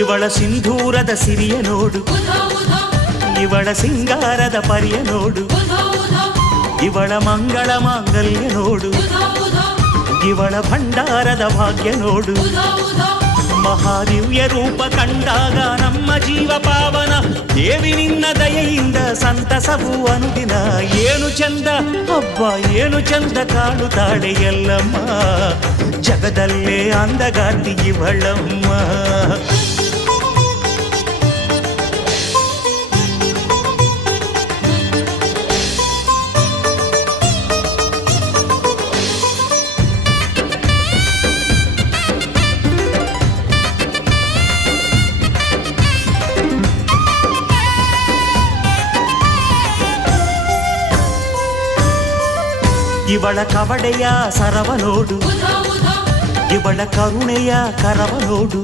ಇವಳ ಸಿಂಧೂರದ ಸಿರಿಯ ನೋಡು, ಇವಳ ಸಿಂಗಾರದ ಪರಿಯ ನೋಡು, ಇವಳ ಮಂಗಳ ಮಾಂಗಲ್ಯ ನೋಡು, ಇವಳ ಭಂಡಾರದ ಭಾಗ್ಯ ನೋಡು. ಮಹಾದಿವ್ಯ ರೂಪ ಕಂಡಾಗ ನಮ್ಮ ಜೀವ ಪಾವನ, ದೇವಿ ನಿನ್ನ ದಯೆಯಿಂದ ಸಂತಸವು ಅನುದಿನ. ಏನು ಚಂದ ಹಬ್ಬ ಏನು ಚಂದ ಕಾಣುತ್ತಾಳೆ ಎಲ್ಲಮ್ಮ, ಜಗದಲ್ಲೇ ಅಂದಗಾತಿ ಇವಳಮ್ಮ. ಇವಳ ಕವಡೆಯ ಸರವ ನೋಡು, ಇವಳ ಕರುಣೆಯ ಕರವ ನೋಡು,